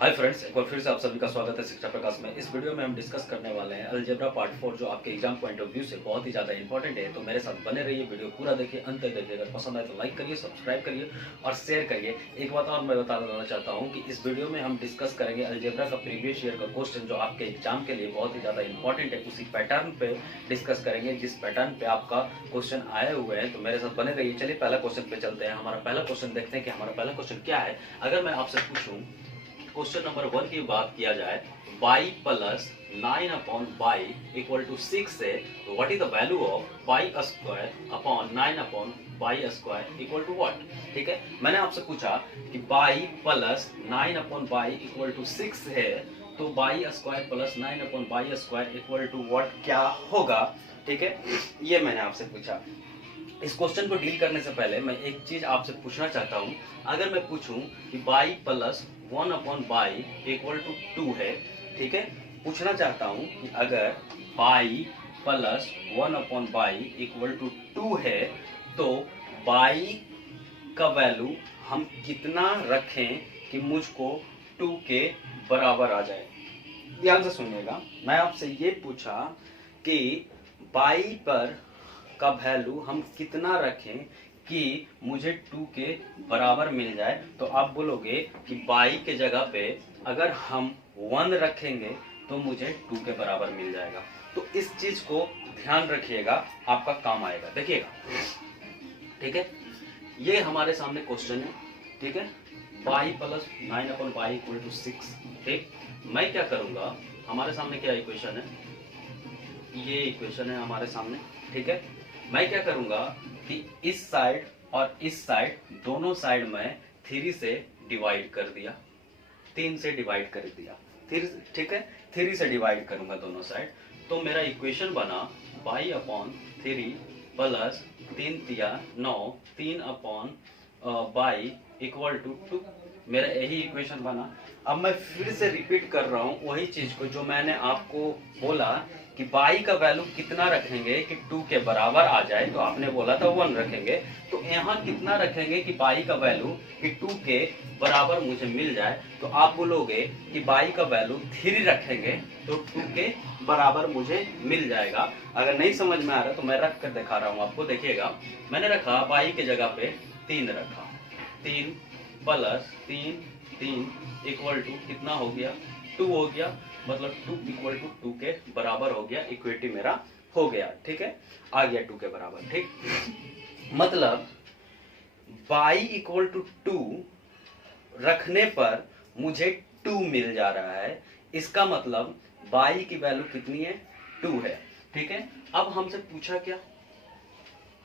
Hi friends, एक बार फिर से आप सभी का स्वागत है शिक्षा प्रकाश में। इस वीडियो में हम डिस्कस करने वाले हैं अलजेब्रा पार्ट 4 जो आपके एग्जाम पॉइंट ऑफ व्यू से बहुत ही ज़्यादा इंपॉर्टेंट है। तो मेरे साथ बने रहिए, वीडियो पूरा देखिए, अंत तक देखिए। अगर पसंद आए तो लाइक करिए, सब्सक्राइब करिए और शेयर करिए। एक बात और मैं बता देना चाहता हूँ कि इस वीडियो में हम डिस्कस करेंगे अलजेब्रा का प्रीवियस ईयर का क्वेश्चन जो आपके एग्जाम के लिए बहुत ही ज़्यादा इंपॉर्टेंट है। उसी पैटर्न पे डिस्कस करेंगे जिस पैटर्न पे आपका क्वेश्चन आए हुए हैं। तो मेरे साथ बने रहिए। चलिए पहला क्वेश्चन पे चलते हैं। हमारा पहला क्वेश्चन देखते हैं कि हमारा पहला क्वेश्चन क्या है। अगर मैं आपसे पूछूं क्वेश्चन नंबर 1 की बात किया जाए, y plus 9 upon y equal to 6 है, तो what is the value of y square upon 9 upon y square equal to what. ठीक है, मैंने आपसे पूछा कि y plus 9 upon y equal to 6 है, तो y square plus 9 upon y square equal to what क्या होगा। ठीक है, ये मैंने आपसे पूछा। इस क्वेश्चन को डील करने से पहले मैं एक चीज आपसे पूछना चाहता हूं। अगर मैं पूछूं कि y plus 1 upon y equal to 2 है, ठीक है, पूछना चाहता हूं कि अगर y plus 1 upon y equal to 2 है, तो बाई का वैल्यू हम कितना रखें कि मुझको 2 के बराबर आ जाए। ध्यान से सुनिएगा, मैं आपसे ये पूछा कि बाई पर का वैल्यू हम कितना रखें कि मुझे 2 के बराबर मिल जाए। तो आप बोलोगे कि बाई के जगह पे अगर हम 1 रखेंगे तो मुझे 2 के बराबर मिल जाएगा। तो इस चीज को ध्यान रखिएगा, आपका काम आएगा। देखिएगा, ठीक है, ये हमारे सामने क्वेश्चन है। ठीक है, y plus 9 upon y equal to 6। ठीक, मैं क्या करूंगा, हमारे सामने क्या इक्वेशन है, ये इक्वेशन है हमारे सामने। ठीक है, मैं क्या करूंगा कि इस साइड और इस साइड दोनों साइड में 3 से डिवाइड कर दिया, 3 से डिवाइड कर दिया। ठीक है, 3 से डिवाइड करूंगा दोनों साइड, तो मेरा इक्वेशन बना बाई अपॉन 3 प्लस 3 तिया 9, 3 अपॉन बाई इक्वल टू 2। मेरा यही इक्वेशन बना। अब मैं फिर से रिपीट कर रहा हूं वही चीज को जो मैंने आपको बोला कि बाई का वैल्यू कितना रखेंगे कि 2 के बराबर आ जाए। तो आपने बोला था 1 रखेंगे, तो यहाँ कितना रखेंगे कि बाई का वैल्यू कि 2 के बराबर मुझे मिल जाए। तो आप बोलोगे कि बाई का वैल्यू 3 रखेंगे तो 2 के बराबर मुझे मिल जाएगा। अगर नहीं समझ में आ रहा तो मैं रख कर दिखा रहा हूँ आपको। देखिएगा, मैंने रखा बाई के जगह पे 3 रखा, 3 प्लस 3 3 इक्वल टू कितना हो गया, 2 हो गया। मतलब 2 इक्वल टू 2 के बराबर हो गया, इक्विटी मेरा हो गया। ठीक है, आ गया 2 के बराबर। ठीक, मतलब बाई इक्वल टू 2 रखने पर मुझे 2 मिल जा रहा है। इसका मतलब बाई की वैल्यू कितनी है, 2 है। ठीक है, अब हमसे पूछा क्या,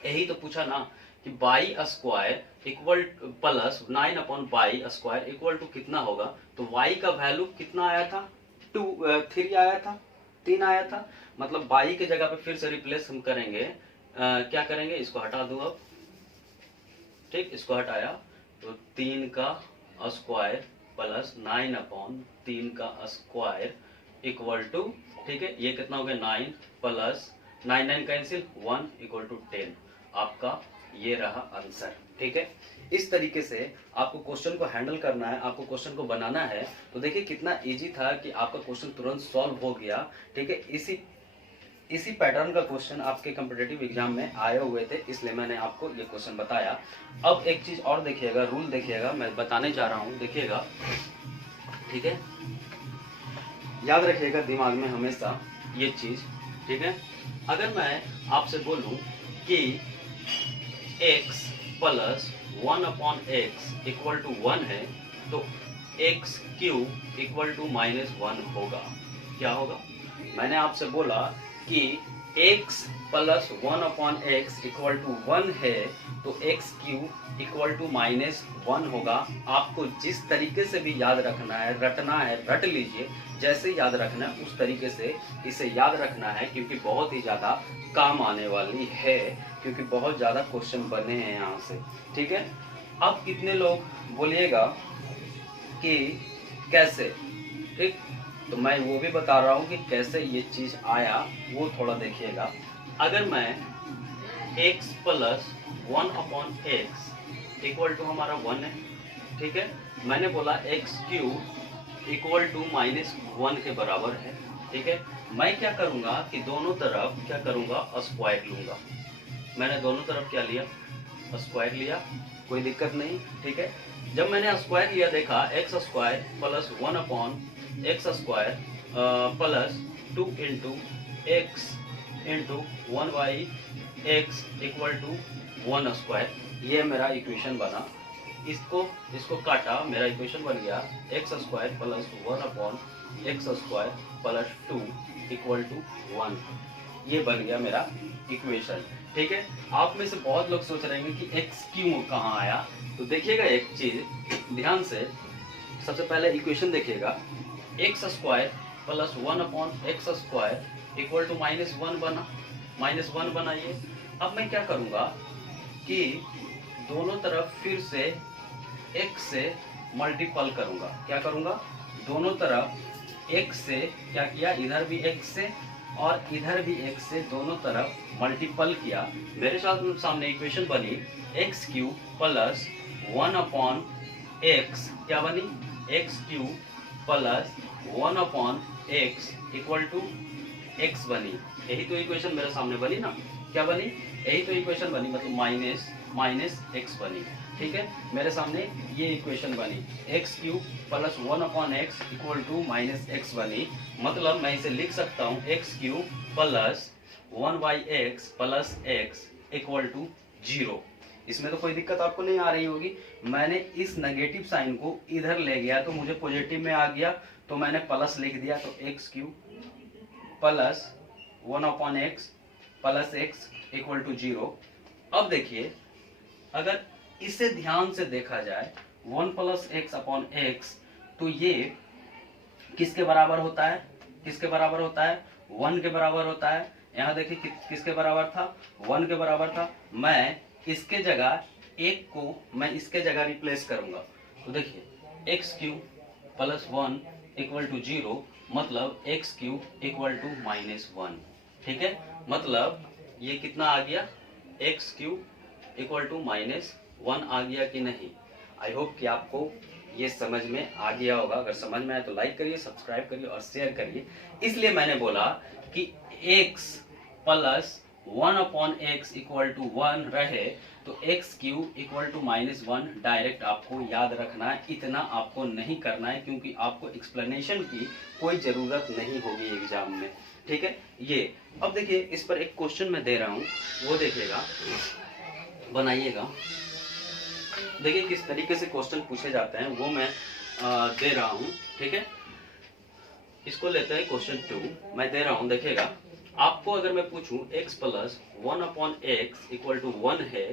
यही तो पूछा ना कि y square equal plus 9 upon y square equal to कितना होगा। तो वाई का वैल्यू कितना आया था, 3 आया था, 3 आया था। मतलब बाई के जगह पे फिर से रिप्लेस हम करेंगे। क्या करेंगे, इसको हटा दो अब। ठीक, इसको हटाया तो 3 का स्क्वायर प्लस 9 अपॉन 3 का स्क्वायर इक्वल टू, ठीक है, ये कितना हो गया 9 प्लस 9 9 कैंसिल 1 इक्वल टू 10। आपका ये रहा आंसर। ठीक है, इस तरीके से आपको क्वेश्चन को हैंडल करना है, आपको क्वेश्चन को बनाना है। तो देखिए कितना इजी था कि आपका क्वेश्चन तुरंत सॉल्व हो गया। ठीक है, इसी पैटर्न का क्वेश्चन आपके कॉम्पिटिटिव एग्जाम में आए हुए थे, इसलिए मैंने आपको ये क्वेश्चन बताया। अब एक चीज और देखिएगा, रूल देखिएगा, मैं बताने जा रहा हूं, देखिएगा। ठीक है, याद रखिएगा दिमाग में हमेशा ये चीज। ठीक है, अगर मैं आपसे बोलूं कि x plus 1 upon x equal to 1 है, तो एक्स क्यूब इक्वल टू -1 होगा। क्या होगा, मैंने आपसे बोला कि x plus 1 upon x equal to 1 है, तो एक्स क्यूब इक्वल टू -1 होगा। आपको जिस तरीके से भी याद रखना है, रटना है, रट लीजिए। जैसे याद रखना है उस तरीके से इसे याद रखना है, क्योंकि बहुत ही ज्यादा काम आने वाली है, क्योंकि बहुत ज्यादा क्वेश्चन बने हैं यहाँ से। ठीक है, अब कितने लोग बोलिएगा कि कैसे। ठीक, तो मैं वो भी बता रहा हूँ कि कैसे ये चीज आया, वो थोड़ा देखिएगा। अगर मैं x plus 1 upon x equal to हमारा 1 है। ठीक है, मैंने बोला एक्स क्यूब इक्वल टू -1 के बराबर है। ठीक है, मैं क्या करूंगा कि दोनों तरफ क्या करूंगा, स्क्वायर लूंगा। मैंने दोनों तरफ क्या लिया, स्क्वायर लिया, कोई दिक्कत नहीं। ठीक है, जब मैंने स्क्वायर लिया देखा x square plus 1 upon x square plus 2 into x into 1 by x equal to 1 square, ये मेरा इक्वेशन बना। इसको काटा, मेरा इक्वेशन बन गया x square plus 1 upon x square plus 2 equal to 1, ये बन गया मेरा इक्वेशन। ठीक है, आप में से बहुत लोग सोच रहे हैं कि एक्स क्यों कहाँ आया, तो देखिएगा एक चीज ध्यान से। सबसे पहले इक्वेशन देखिएगा, x square plus 1 upon x square equal to -1 बना, -1 बना ये। अब मैं क्या करूंगा कि दोनों तरफ फिर से x से मल्टीपल करूंगा। क्या करूंगा, दोनों तरफ x से क्या किया, इधर भी x से और इधर भी x से दोनों तरफ मल्टीपल किया। मेरे सामने इक्वेशन बनी x cube plus 1 upon x, क्या बनी, x cube plus 1 upon x equal to x बनी। यही तो इक्वेशन मेरे सामने बनी ना, क्या बनी, यही तो इक्वेशन बनी, मतलब माइनस एक्स बनी। ठीक है, मेरे सामने ये इक्वेशन बनी, x cube plus 1 upon x equal to -x बनी। मतलब मैं इसे लिख सकता हूँ x cube plus 1 by x plus x equal to 0। इसमें तो कोई दिक्कत आपको नहीं आ रही होगी। मैंने इस नेगेटिव साइन को इधर ले गया तो मुझे पॉजिटिव में आ गया, तो मैंने प्लस लिख दिया, तो x cube plus 1 upon x plus x equal to 0। अब देखिए, अगर इसे ध्यान से देखा जाए 1 प्लस एक्स अपॉन एक्स, तो ये किसके बराबर होता है, किसके बराबर होता है, 1 के बराबर होता है। यहाँ देखिए किसके बराबर था, 1 के बराबर था। मैं इसके जगह एक को मैं इसके जगह रिप्लेस करूंगा, तो देखिए x cube plus 1 equal to 0, मतलब एक्स क्यूब इक्वल टू -1। ठीक है, मतलब ये कितना आ गया, एक्स क्यूब इक्वल टू -1 आ गया कि नहीं। आई होप कि आपको ये समझ में आ गया होगा। अगर समझ में आए तो लाइक करिए, सब्सक्राइब करिए और शेयर करिए। इसलिए मैंने बोला कि x plus 1 upon x equal to 1 रहे तो x cube equal to -1 direct आपको याद रखना है। इतना आपको नहीं करना है क्योंकि आपको एक्सप्लेनेशन की कोई जरूरत नहीं होगी एग्जाम में। ठीक है, ये अब देखिए इस पर एक क्वेश्चन मैं दे रहा हूँ, वो देखिएगा, बनाइएगा। देखिए किस तरीके से क्वेश्चन पूछे जाते हैं वो मैं दे रहा हूँ। ठीक है, इसको लेते हैं क्वेश्चन 2, मैं दे रहा हूँ। देखिएगा, आपको अगर मैं पूछूं x plus 1 upon x equal to 1 है,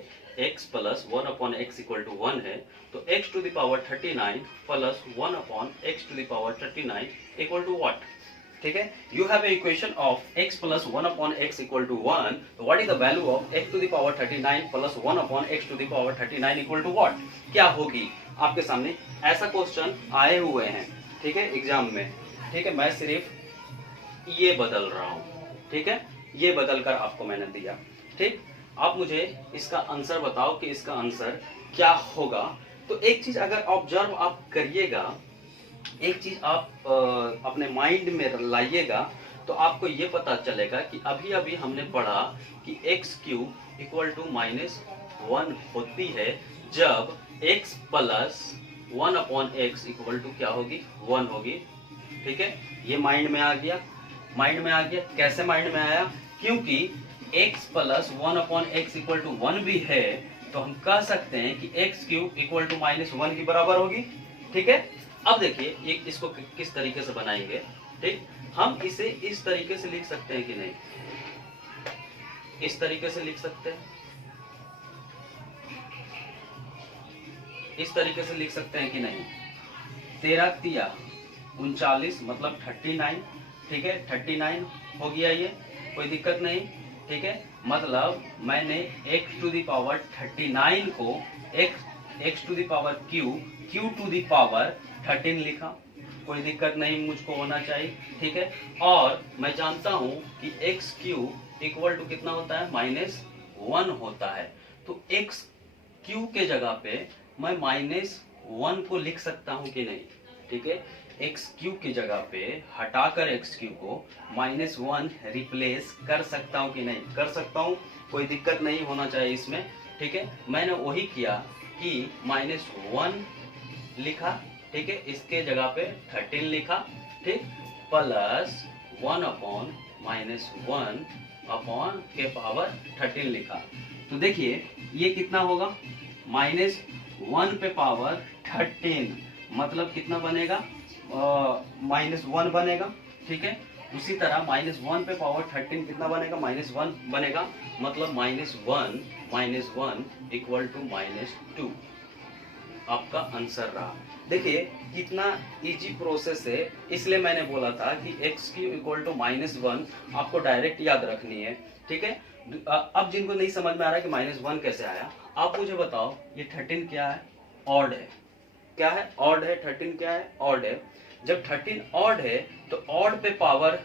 x plus 1 upon x equal to 1 है, तो x to the power 39 plus 1 upon x to the power 39 equal to what. ठीक है, you have a equation of x plus 1 upon x equal to 1, what is the value of x to the power 39 plus 1 upon x to the power 39 equal to what. क्या होगी आपके सामने, ऐसा question आए हुए हैं। ठीक है, एग्जाम में। ठीक है, मैं सिर्फ ये बदल रहा हूँ। ठीक है, ये बदल कर आपको मैंने दिया। ठीक, आप मुझे इसका आंसर बताओ कि इसका आंसर क्या होगा। तो एक चीज अगर ऑब्जर्व आप करिएगा, एक चीज आप अपने माइंड में लाइएगा, तो आपको ये पता चलेगा कि अभी अभी हमने पढ़ा कि एक्स क्यूब इक्वल टू -1 होती है जब x plus 1 upon x equal to क्या होगी, 1 होगी। ठीक है, ये माइंड में आ गया, माइंड में आ गया। कैसे माइंड में आया, क्योंकि x plus 1 upon x equal to 1 भी है, तो हम कह सकते हैं कि एक्स क्यूब इक्वल टू -1 की बराबर होगी। ठीक है, अब देखिए ये इसको किस तरीके से बनाएंगे। ठीक, हम इसे इस तरीके से लिख सकते हैं कि नहीं, इस तरीके से लिख सकते हैं, इस तरीके से लिख सकते हैं कि नहीं। 13 तिया 39 मतलब 39। ठीक है, 39 हो गया, ये कोई दिक्कत नहीं। ठीक है, मतलब मैंने x टू द पावर 39 को x to the power q to the power 13 लिखा, कोई दिक्कत नहीं मुझको होना चाहिए। ठीक है, और मैं जानता हूं कि x क्यूब इक्वल टू कितना होता है, -1 होता है। तो x क्यूब के जगह पे मैं -1 को लिख सकता हूं कि नहीं। ठीक है, एक्स क्यूब की जगह पे हटाकर एक्स क्यूब को -1 रिप्लेस कर सकता हूँ कि नहीं? कर सकता हूँ, कोई दिक्कत नहीं होना चाहिए इसमें। ठीक है, मैंने वही किया कि -1 लिखा, ठीक है, इसके जगह पे 13 लिखा, ठीक, प्लस 1 अपॉन -1 अपॉन के पावर 13 लिखा। तो देखिए ये कितना होगा, -1 पे पावर 13 मतलब कितना बनेगा, -1 बनेगा। ठीक है, उसी तरह -1 पे पावर 13 कितना बनेगा, -1 बनेगा, मतलब -1 इक्वल टू -2 आपका आंसर रहा। देखिए कितना इजी प्रोसेस है, इसलिए मैंने बोला था कि एक्स क्यू इक्वल टू -1 आपको डायरेक्ट याद रखनी है। ठीक है, अब जिनको नहीं समझ में आ रहा है कि -1 कैसे आया, आप मुझे बताओ ये 13 क्या है, ऑड है, क्या है, ऑड है। 13 क्या है, ऑड है। जब 13 ऑड है तो ऑड पे पावर,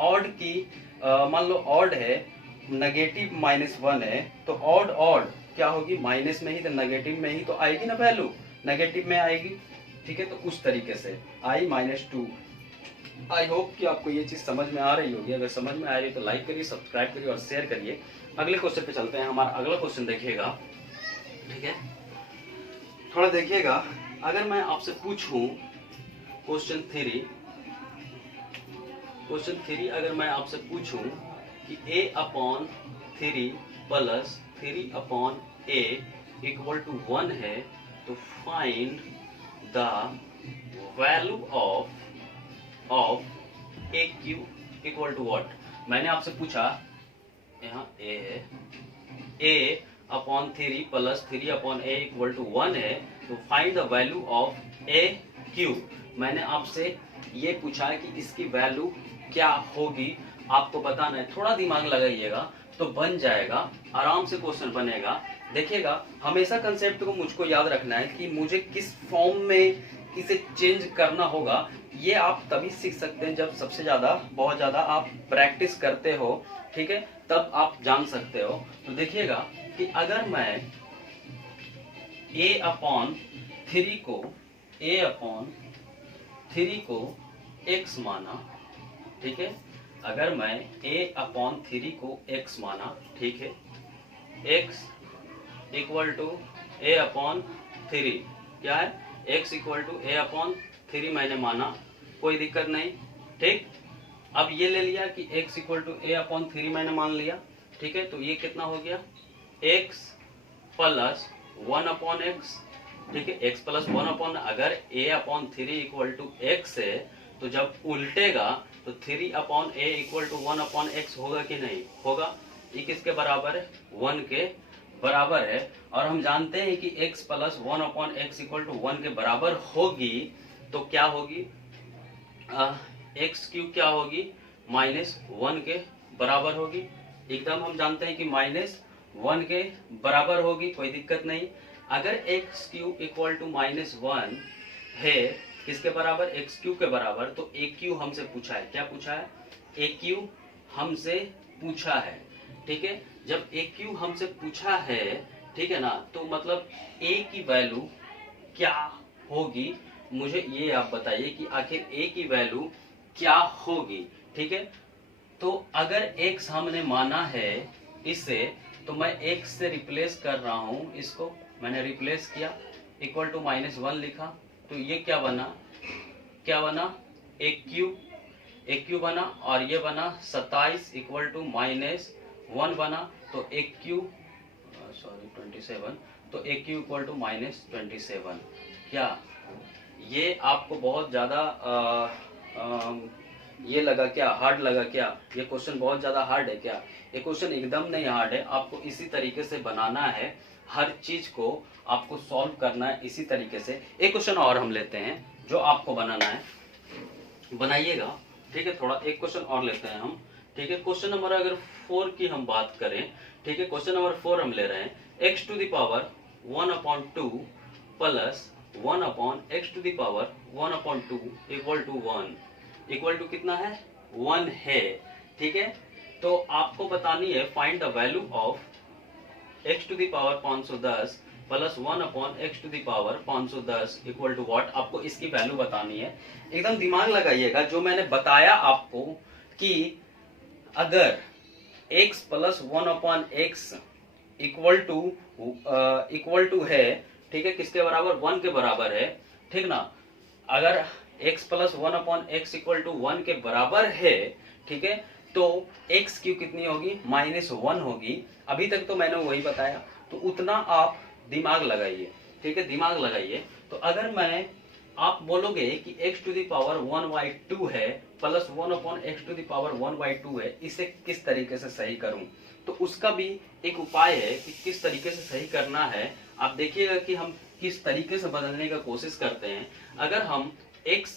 ऑड की मान लो ऑड है, नेगेटिव -1 है, तो ऑड ऑड क्या होगी, माइनस में ही, तो नेगेटिव में ही तो आएगी ना वैल्यू, नेगेटिव में आएगी। ठीक है, तो उस तरीके से आई -2। आई होप कि आपको ये चीज समझ में आ रही होगी। अगर समझ में आ रही है तो लाइक करिए, सब्सक्राइब करिए और शेयर करिए। अगले क्वेश्चन पे चलते हैं। हमारा अगला क्वेश्चन देखिएगा, ठीक है, थोड़ा देखिएगा। अगर मैं आपसे पूछूं क्वेश्चन 3 अगर मैं आपसे पूछूं कि a/3 plus 3/a equal to 1 है, तो find the value of a q equal to what. मैंने आपसे पूछा, यहाँ a है, a/3 plus 3/a equal to 1 है, तो find the value of a Q. मैंने आपसे ये पूछा कि इसकी वैल्यू क्या होगी, आपको बताना है। थोड़ा दिमाग लगाइएगा तो बन जाएगा, आराम से क्वेश्चन बनेगा। देखिएगा, हमेशा कंसेप्ट को मुझको याद रखना है कि मुझे किस फॉर्म में इसे चेंज करना होगा। ये आप तभी सीख सकते हैं जब सबसे ज्यादा, बहुत ज्यादा आप प्रैक्टिस करते हो। ठीक है, तब आप जान सकते हो। तो देखिएगा कि अगर मैं a/3 को x माना, ठीक है, अगर मैं a/3 को x माना, ठीक है, x इक्वल टू a/3 क्या है, x इक्वल टू a/3 मैंने माना, कोई दिक्कत नहीं। ठीक, अब ये ले लिया कि x इक्वल टू a/3 मैंने मान लिया। ठीक है, तो ये कितना हो गया, x प्लस 1/x। ठीक है, x प्लस 1/, अगर a/3 इक्वल टू x है तो जब उल्टेगा तो 3/a इक्वल टू 1/x होगा कि नहीं होगा। ये किसके बराबर है, 1 के बराबर है। और हम जानते हैं कि x plus 1/x equal to 1 के बराबर होगी, तो क्या होगी, एक्स क्यूब क्या होगी, -1 के बराबर होगी। एकदम हम जानते हैं कि -1 के बराबर होगी, कोई दिक्कत नहीं। अगर एक्स क्यूब इक्वल टू -1 है, किसके बराबर, एक्स क्यूब के बराबर, तो ए क्यू हमसे पूछा है, क्या पूछा है, ए क्यू हमसे पूछा है। ठीक है, जब ए क्यू हमसे पूछा है, ठीक है ना, तो मतलब ए की वैल्यू क्या होगी, मुझे ये आप बताइए कि आखिर ए की वैल्यू क्या होगी। ठीक है, तो अगर x हमने माना है इससे, तो मैं x से रिप्लेस कर रहा हूं, इसको मैंने रिप्लेस किया, इक्वल टू -1 लिखा, तो ये क्या बना, ए क्यू बना, और ये बना 27 इक्वल टू -1 बना, तो ए क्यू 27, तो ए क्यू इक्वल टू -27। क्या ये आपको बहुत ज्यादा ये लगा क्या, हार्ड लगा क्या, ये क्वेश्चन बहुत ज्यादा हार्ड है क्या? ये क्वेश्चन एकदम नहीं हार्ड है, आपको इसी तरीके से बनाना है, हर चीज को आपको सॉल्व करना है इसी तरीके से। एक क्वेश्चन और हम लेते हैं जो आपको बनाना है, बनाइएगा। ठीक है, थोड़ा एक क्वेश्चन और लेते हैं हम। ठीक है, क्वेश्चन नंबर अगर 4 की हम बात करें, ठीक है, क्वेश्चन नंबर 4 हम ले रहे हैं, x टू द पावर 1/2 प्लस 1/x to the power 1/2 equal to 1, equal to कितना है, 1 है। ठीक है, तो आपको बतानी है find the value of x to the power 510 plus 1/x⁻, 510 equal to what. आपको इसकी वैल्यू बतानी है। एकदम दिमाग लगाइएगा, जो मैंने बताया आपको कि अगर x plus 1/x equal to है, ठीक है, किसके बराबर, 1 के बराबर है, ठीक ना। अगर x plus 1/x equal to 1 के बराबर है, ठीक है, तो x क्यू कितनी होगी, -1 होगी। अभी तक तो मैंने वही बताया, तो उतना आप दिमाग लगाइए, ठीक है, दिमाग लगाइए। तो अगर आप बोलोगे कि x⁻1/2 है प्लस 1/x⁻1/2 है, इसे किस तरीके से सही करूं, तो उसका भी एक उपाय है कि किस तरीके से सही करना है। आप देखिएगा कि हम किस तरीके से बदलने का कोशिश करते हैं। अगर हम x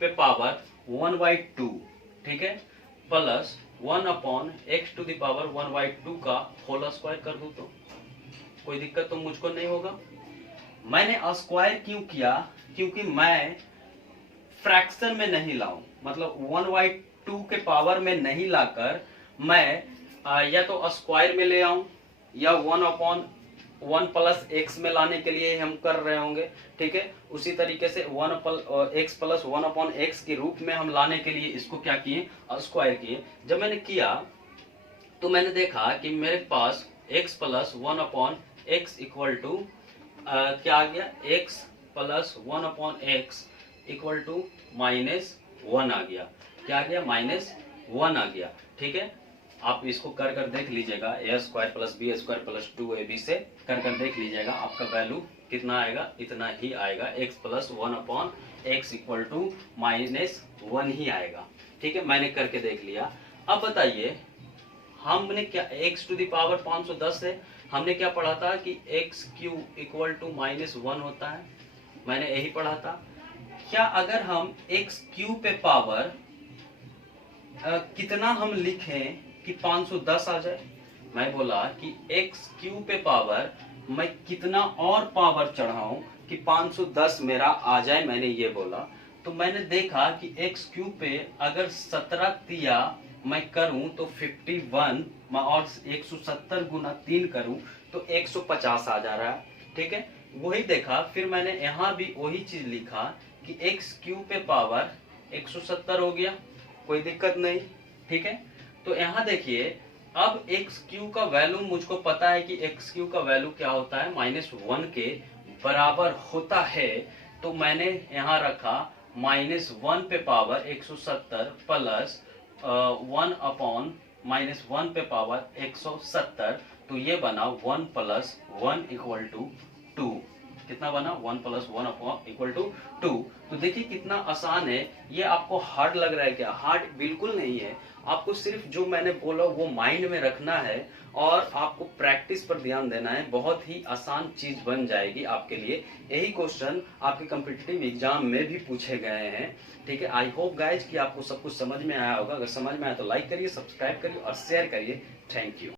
पे पावर 1/2, ठीक है, प्लस 1/x⁻1/2 का होल स्क्वायर कर दूं तो कोई दिक्कत तो मुझको नहीं होगा। मैंने स्क्वायर क्यों किया, क्योंकि मैं फ्रैक्शन में नहीं लाऊं, मतलब 1/2 के पावर में नहीं लाकर मैं या तो स्क्वायर में ले आऊं या 1/1 प्लस एक्स में लाने के लिए हम कर रहे होंगे, ठीक है। उसी तरीके से x प्लस 1/x के रूप में हम लाने के लिए इसको क्या किए, स्क्वायर किए। जब मैंने किया तो मैंने देखा कि मेरे पास x plus 1/x equal to क्या आ गया, x plus 1/x equal to -1 आ गया। क्या आ गया, -1 आ गया, ठीक है। आप इसको कर देख लीजिएगा, a² plus b² plus 2ab से कर देख लीजिएगा, आपका वैल्यू कितना आएगा, इतना ही आएगा। x plus 1/x equal to -1 ही आएगा, ठीक है। मैंने करके देख लिया। अब बताइए, हमने क्या, x⁻ 510 है, हमने क्या पढ़ा था कि x³ इक्वल टू -1 होता है, मैंने यही पढ़ा था। क्या अगर हम x³ पे पावर कितना हम लिखें कि 510 आ जाए, मैं बोला कि x³ पे पावर मैं कितना और पावर चढ़ाऊं कि 510 मेरा आ जाए, मैंने ये बोला। तो मैंने देखा कि x³ पे अगर 17 तिया मैं करूं तो 51 और 170 गुना 3 करूं तो 150 आ जा रहा है, ठीक है। वही देखा, फिर मैंने यहाँ भी वही चीज लिखा कि x³ पे पावर 170 हो गया, कोई दिक्कत नहीं, ठीक है। तो यहाँ देखिए, अब x³ का वैल्यू मुझको पता है कि x³ का वैल्यू क्या होता है, -1 के बराबर होता है। तो मैंने यहाँ रखा -1 पे पावर 170 प्लस 1/-1 पे पावर 170, तो ये बना 1 + 1 इक्वल टू 2। कितना बना, 1 + 1 इक्वल टू 2। तो देखिए कितना आसान है। ये आपको हार्ड लग रहा है क्या? हार्ड बिल्कुल नहीं है। आपको सिर्फ जो मैंने बोला वो माइंड में रखना है और आपको प्रैक्टिस पर ध्यान देना है। बहुत ही आसान चीज बन जाएगी आपके लिए। यही क्वेश्चन आपके कॉम्पिटिटिव एग्जाम में भी पूछे गए हैं, ठीक है। आई होप गाइज कि आपको सब कुछ समझ में आया होगा। अगर समझ में आया तो लाइक करिए, सब्सक्राइब करिए और शेयर करिए। Thank you.